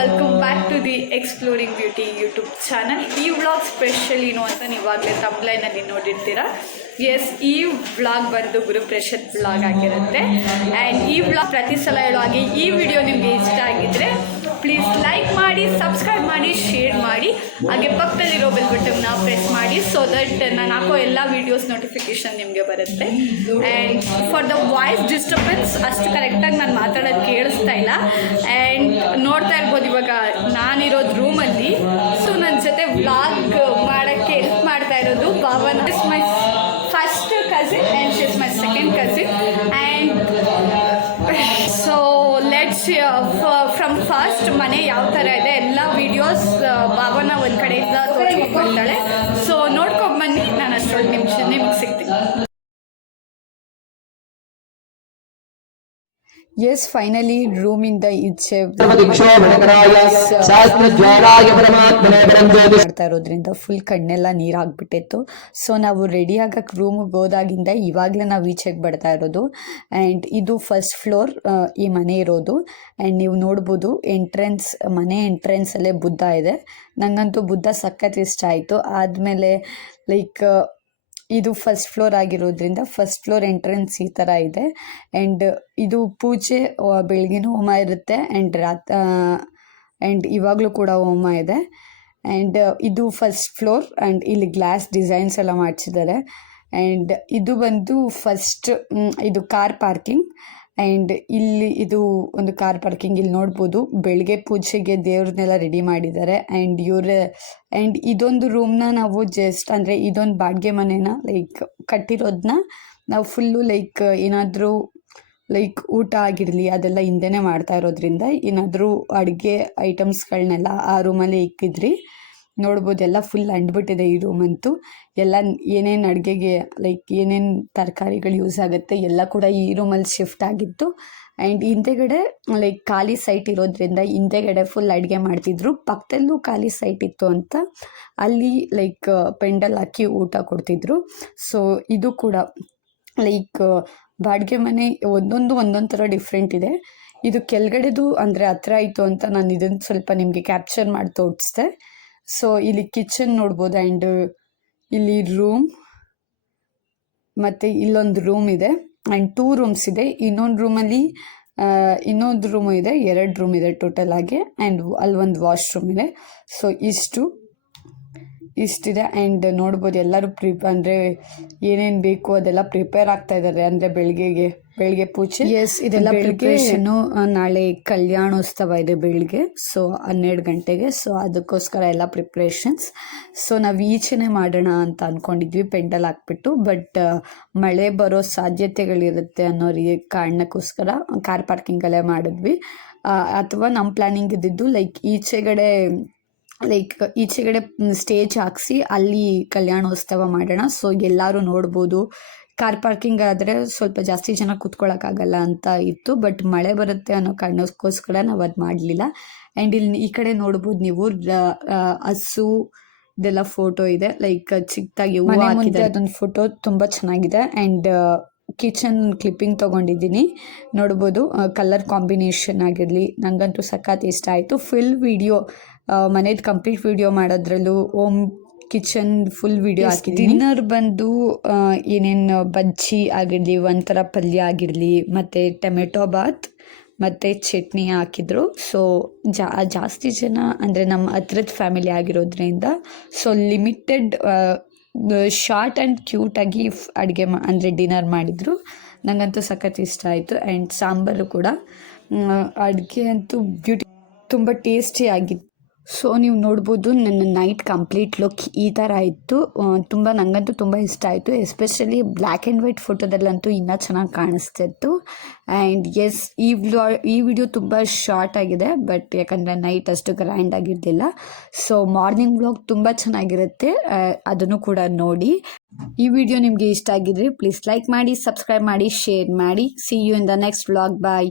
Welcome back to the exploring beauty YouTube channel. ಈ vlog special ಏನು ಅಂತ ನೀವಾಗಲೇ ತಮ್ಲೈನಲ್ಲಿ ನೋಡಿರ್ತೀರ. ಎಸ್, ಈ ವ್ಲಾಗ್ ಬಂದು ಗುರುಪ್ರಸಾದ್ ವ್ಲಾಗ್ ಆಗಿರುತ್ತೆ. ಆ್ಯಂಡ್ ಈ ವ್ಲಾಗ್ ಪ್ರತಿ ಸಲ ಹೇಳೋ ಹಾಗೆ ಈ ವಿಡಿಯೋ ನಿಮಗೆ ಇಷ್ಟ ಆಗಿದ್ದರೆ ಪ್ಲೀಸ್ ಲೈಕ್ ಮಾಡಿ, ಸಬ್ಸ್ಕ್ರೈಬ್ ಮಾಡಿ, ಶೇರ್ ಮಾಡಿ, ಹಾಗೆ ಪಕ್ಕದಲ್ಲಿರೋ ಬೆಲ್ ಬಟನ್ನ ಪ್ರೆಸ್ ಮಾಡಿ ಸೊ ದಟ್ ನಾನು ಹಾಕೋ ಎಲ್ಲ ವೀಡಿಯೋಸ್ ನೋಟಿಫಿಕೇಷನ್ ನಿಮಗೆ ಬರುತ್ತೆ. And for the voice disturbance ಅಷ್ಟು ಕರೆಕ್ಟಾಗಿ ನಾನು ಮಾತಾಡೋದು ಕೇಳಿಸ್ತಾ ಇಲ್ಲ. ಆ್ಯಂಡ್ ನೋಡ್ತಾ ಇರ್ಬೋದು ಇವಾಗ ನಾನಿರೋದು ರೂಮಲ್ಲಿ. ಸೊ ನನ್ನ ಜೊತೆ ವ್ಲಾಗ್ ಮಾಡೋಕ್ಕೆ ಹೆಲ್ಪ್ ಮಾಡ್ತಾ ಇರೋದು Bhavana. Is my first cousin and she is my second cousin. And so let's from first ಮನೆ ಯಾವ ಥರ ಇದೆ ಎಲ್ಲ ವೀಡಿಯೋಸ್ ಭಾವನ ಒಂದು ಕಡೆಯಿಂದ ತೋರಿಸ್ಕೊಂಡು ಬರ್ತಾಳೆ. ಸೊ ನೋಡ್ಕೊಂಬನ್ನಿ, ನಾನು ಅಷ್ಟೊಂದು ನಿಮಿಷ ನಿಮ್ಗೆ ಸಿಗ್ತೀನಿ. ಎಸ್, ಫೈನಲಿ ರೂಮಿಂದ ಈಚೆ ಮಾಡ್ತಾ ಇರೋದ್ರಿಂದ ಫುಲ್ ಕಣ್ಣೆಲ್ಲ ನೀರಾಗ್ಬಿಟ್ಟಿತ್ತು. ಸೊ ನಾವು ರೆಡಿ ಆಗಕ್ಕೆ ರೂಮಿಗೆ ಹೋದಾಗಿಂದ ಇವಾಗಲೇ ನಾವು ಈಚೆಗೆ ಬರ್ತಾ ಇರೋದು. ಆ್ಯಂಡ್ ಇದು ಫಸ್ಟ್ ಫ್ಲೋರ್ ಈ ಮನೆ ಇರೋದು. ಆ್ಯಂಡ್ ನೀವು ನೋಡ್ಬೋದು ಮನೆ ಎಂಟ್ರೆನ್ಸಲ್ಲೇ ಬುದ್ಧ ಇದೆ. ನನಗಂತೂ ಬುದ್ಧ ಸಖತ್ ಇಷ್ಟ ಆಯಿತು. ಆದಮೇಲೆ ಲೈಕ್ ಇದು ಫಸ್ಟ್ ಫ್ಲೋರ್ ಆಗಿರೋದ್ರಿಂದ ಫಸ್ಟ್ ಫ್ಲೋರ್ ಎಂಟ್ರೆನ್ಸ್ ಈ ಥರ ಇದೆ. ಆ್ಯಂಡ್ ಇದು ಪೂಜೆ ಬೆಳಗ್ಗೆನೂ ಹೋಮ ಇರುತ್ತೆ ಆ್ಯಂಡ್ ಇವಾಗಲೂ ಕೂಡ ಹೋಮ ಇದೆ. ಆ್ಯಂಡ್ ಇದು ಫಸ್ಟ್ ಫ್ಲೋರ್. ಆ್ಯಂಡ್ ಇಲ್ಲಿ ಗ್ಲಾಸ್ ಡಿಸೈನ್ಸ್ ಎಲ್ಲ ಮಾಡಿಸಿದ್ದಾರೆ. ಆ್ಯಂಡ್ ಇದು ಬಂದು ಇದು ಕಾರ್ ಪಾರ್ಕಿಂಗ್. ಆ್ಯಂಡ್ ಇಲ್ಲಿ ಇದು ಒಂದು ಕಾರ್ ಪಾರ್ಕಿಂಗ್. ಇಲ್ಲಿ ನೋಡ್ಬೋದು ಬೆಳಗ್ಗೆ ಪೂಜೆಗೆ ದೇವ್ರನ್ನೆಲ್ಲ ರೆಡಿ ಮಾಡಿದ್ದಾರೆ. ಆ್ಯಂಡ್ ಇದೊಂದು ರೂಮ್ನ ನಾವು ಜಸ್ಟ್ ಅಂದರೆ ಇದೊಂದು ಬಾಡಿಗೆ ಮನೆನ ಲೈಕ್ ಕಟ್ಟಿರೋದನ್ನ ನಾವು ಫುಲ್ಲು ಲೈಕ್ ಏನಾದರೂ ಲೈಕ್ ಊಟ ಆಗಿರಲಿ ಅದೆಲ್ಲ ಹಿಂದೆನೇ ಮಾಡ್ತಾ ಇರೋದ್ರಿಂದ ಏನಾದರೂ ಅಡುಗೆ ಐಟಮ್ಸ್ಗಳನ್ನೆಲ್ಲ ಆ ರೂಮಲ್ಲೇ ಇಕ್ಕಿದ್ರಿ. ನೋಡ್ಬೋದು ಎಲ್ಲ ಫುಲ್ ಅಂಡ್ಬಿಟ್ಟಿದೆ ಈ ರೂಮಂತೂ. ಎಲ್ಲ ಏನೇನು ಅಡುಗೆಗೆ ಲೈಕ್ ಏನೇನು ತರಕಾರಿಗಳು ಯೂಸ್ ಆಗುತ್ತೆ ಎಲ್ಲ ಕೂಡ ಈ ರೂಮಲ್ಲಿ ಶಿಫ್ಟ್ ಆಗಿತ್ತು. ಆ್ಯಂಡ್ ಹಿಂದೆಗಡೆ ಲೈಕ್ ಖಾಲಿ ಸೈಟ್ ಇರೋದ್ರಿಂದ ಹಿಂದೆಗಡೆ ಫುಲ್ ಅಡುಗೆ ಮಾಡ್ತಿದ್ರು. ಪಕ್ಕದಲ್ಲೂ ಖಾಲಿ ಸೈಟ್ ಇತ್ತು ಅಂತ ಅಲ್ಲಿ ಲೈಕ್ ಪೆಂಡಲ್ ಹಾಕಿ ಊಟ ಕೊಡ್ತಿದ್ರು. ಸೊ ಇದು ಕೂಡ ಲೈಕ್ ಬಾಡಿಗೆ ಮನೆ ಒಂದೊಂದು ಥರ ಡಿಫ್ರೆಂಟ್ ಇದೆ. ಇದು ಕೆಳಗಡೆದು ಅಂದರೆ ಹತ್ರ ಆಯಿತು ಅಂತ ನಾನು ಇದನ್ನು ಸ್ವಲ್ಪ ನಿಮಗೆ ಕ್ಯಾಪ್ಚರ್ ಮಾಡಿ ತೋರಿಸ್ದೆ. ಸೊ ಇಲ್ಲಿ ಕಿಚನ್ ನೋಡ್ಬೋದು. ಆ್ಯಂಡ್ ಇಲ್ಲಿ ರೂಮ್ ಮತ್ತು ಇಲ್ಲೊಂದು ರೂಮ್ ಇದೆ. ಆ್ಯಂಡ್ 2 ರೂಮ್ಸ್ ಇದೆ. ಇನ್ನೊಂದು ರೂಮು ಇದೆ, 2 ರೂಮ್ ಇದೆ ಟೋಟಲ್ ಆಗಿ. ಆ್ಯಂಡ್ ಅಲ್ಲೊಂದು ವಾಶ್ರೂಮ್ ಇದೆ. ಸೊ ಇಷ್ಟಿದೆ. ಆ್ಯಂಡ್ ನೋಡ್ಬೋದು ಎಲ್ಲರೂ ಅಂದರೆ ಏನೇನು ಬೇಕು ಅದೆಲ್ಲ ಪ್ರಿಪೇರ್ ಆಗ್ತಾ ಇದ್ದಾರೆ. ಅಂದರೆ ಬೆಳಿಗ್ಗೆ ಪೂಜೆ. ಎಸ್, ಇದೆಲ್ಲ ಪ್ರಿಪ್ರೇಷನ್ನು. ನಾಳೆ ಕಲ್ಯಾಣೋತ್ಸವ ಇದೆ ಬೆಳಿಗ್ಗೆ. ಸೊ 12 ಗಂಟೆಗೆ. ಸೊ ಅದಕ್ಕೋಸ್ಕರ ಎಲ್ಲ ಪ್ರಿಪ್ರೇಷನ್ಸ್. ಸೊ ನಾವು ಈಚೆನೇ ಮಾಡೋಣ ಅಂತ ಅಂದ್ಕೊಂಡಿದ್ವಿ ಪೆಂಡಲ್ ಹಾಕ್ಬಿಟ್ಟು. ಬಟ್ ಮಳೆ ಬರೋ ಸಾಧ್ಯತೆಗಳಿರುತ್ತೆ ಅನ್ನೋ ಕಾರಣಕ್ಕೋಸ್ಕರ ಕಾರ್ ಪಾರ್ಕಿಂಗಲ್ಲೇ ಮಾಡಿದ್ವಿ. ಅಥವಾ ನಮ್ಮ ಪ್ಲ್ಯಾನಿಂಗ್ ಇದ್ದಿದ್ದು ಲೈಕ್ ಈಚೆಗಡೆ ಸ್ಟೇಜ್ ಹಾಕ್ಸಿ ಅಲ್ಲಿ ಕಲ್ಯಾಣೋತ್ಸವ ಮಾಡೋಣ. ಸೊ ಎಲ್ಲರೂ ನೋಡ್ಬೋದು. ಕಾರ್ ಪಾರ್ಕಿಂಗ್ ಆದರೆ ಸ್ವಲ್ಪ ಜಾಸ್ತಿ ಜನ ಕೂತ್ಕೊಳ್ಳೋಕ್ಕಾಗಲ್ಲ ಅಂತ ಇತ್ತು. ಬಟ್ ಮಳೆ ಬರುತ್ತೆ ಅನ್ನೋ ಕಾರಣಕ್ಕೋಸ್ಕರ ನಾವು ಅದು ಮಾಡಲಿಲ್ಲ. ಆ್ಯಂಡ್ ಇಲ್ಲಿ ಈ ಕಡೆ ನೋಡ್ಬೋದು ನೀವು ಹಸು ಇದೆಲ್ಲ ಫೋಟೋ ಇದೆ. ಲೈಕ್ ಚಿಕ್ಕದಾಗಿ ಹೂವು ಹಾಕಿದ್ದಾರೆ. ಅದೊಂದು ಫೋಟೋ ತುಂಬ ಚೆನ್ನಾಗಿದೆ. ಆ್ಯಂಡ್ ಕಿಚನ್ ಕ್ಲಿಪ್ಪಿಂಗ್ ತೊಗೊಂಡಿದ್ದೀನಿ. ನೋಡ್ಬೋದು ಕಲರ್ ಕಾಂಬಿನೇಷನ್ ಆಗಿರಲಿ ನನಗಂತೂ ಸಖತ್ ಇಷ್ಟ ಆಯಿತು. ಫುಲ್ ವಿಡಿಯೋ ಮನೇದು ಕಂಪ್ಲೀಟ್ ವಿಡಿಯೋ ಮಾಡೋದ್ರಲ್ಲೂ ಕಿಚನ್ ಫುಲ್ ವಿಡಿಯೋ ಹಾಕಿದ್ದೀನಿ. ಡಿನ್ನರ್ ಬಂದು ಏನೇನು ಬಜ್ಜಿ ಆಗಿರಲಿ, ಒಂಥರ ಪಲ್ಯ ಆಗಿರಲಿ, ಮತ್ತು ಟೊಮೆಟೊ ಬಾತ್ ಮತ್ತು ಚಟ್ನಿ ಹಾಕಿದ್ರು. ಸೊ ಜಾಸ್ತಿ ಜನ ಅಂದರೆ ನಮ್ಮ ಹತ್ರದ ಫ್ಯಾಮಿಲಿ ಆಗಿರೋದ್ರಿಂದ ಸೊ ಲಿಮಿಟೆಡ್ ಶಾರ್ಟ್ ಆ್ಯಂಡ್ ಕ್ಯೂಟಾಗಿ ಅಡುಗೆ ಅಂದರೆ ಡಿನ್ನರ್ ಮಾಡಿದರು. ನನಗಂತೂ ಸಖತ್ ಇಷ್ಟ ಆಯಿತು. ಆ್ಯಂಡ್ ಸಾಂಬಾರು ಕೂಡ ಅಡುಗೆ ಅಂತೂ ತುಂಬ ಟೇಸ್ಟಿ ಆಗಿತ್ತು. ಸೊ ನೀವು ನೋಡ್ಬೋದು ನನ್ನ ನೈಟ್ ಕಂಪ್ಲೀಟ್ ಲುಕ್ ಈ ಥರ ಇತ್ತು. ನನಗಂತೂ ತುಂಬ ಇಷ್ಟ ಆಯಿತು. ಎಸ್ಪೆಷಲಿ ಬ್ಲ್ಯಾಕ್ ಆ್ಯಂಡ್ ವೈಟ್ ಫೋಟೋದಲ್ಲಂತೂ ಇನ್ನೂ ಚೆನ್ನಾಗಿ ಕಾಣಿಸ್ತಿತ್ತು. ಆ್ಯಂಡ್ ಎಸ್, ಈ ವಿಡಿಯೋ ತುಂಬ ಶಾರ್ಟ್ ಆಗಿದೆ. ಬಟ್ ಯಾಕಂದರೆ ನೈಟ್ ಅಷ್ಟು ಗ್ರ್ಯಾಂಡ್ ಆಗಿರಲಿಲ್ಲ. ಸೊ ಮಾರ್ನಿಂಗ್ ವ್ಲಾಗ್ ತುಂಬ ಚೆನ್ನಾಗಿರುತ್ತೆ, ಅದನ್ನು ಕೂಡ ನೋಡಿ. ಈ ವಿಡಿಯೋ ನಿಮಗೆ ಇಷ್ಟ ಆಗಿದ್ರೆ ಪ್ಲೀಸ್ ಲೈಕ್ ಮಾಡಿ, ಸಬ್ಸ್ಕ್ರೈಬ್ ಮಾಡಿ, ಶೇರ್ ಮಾಡಿ. See you in the next vlog. Bye.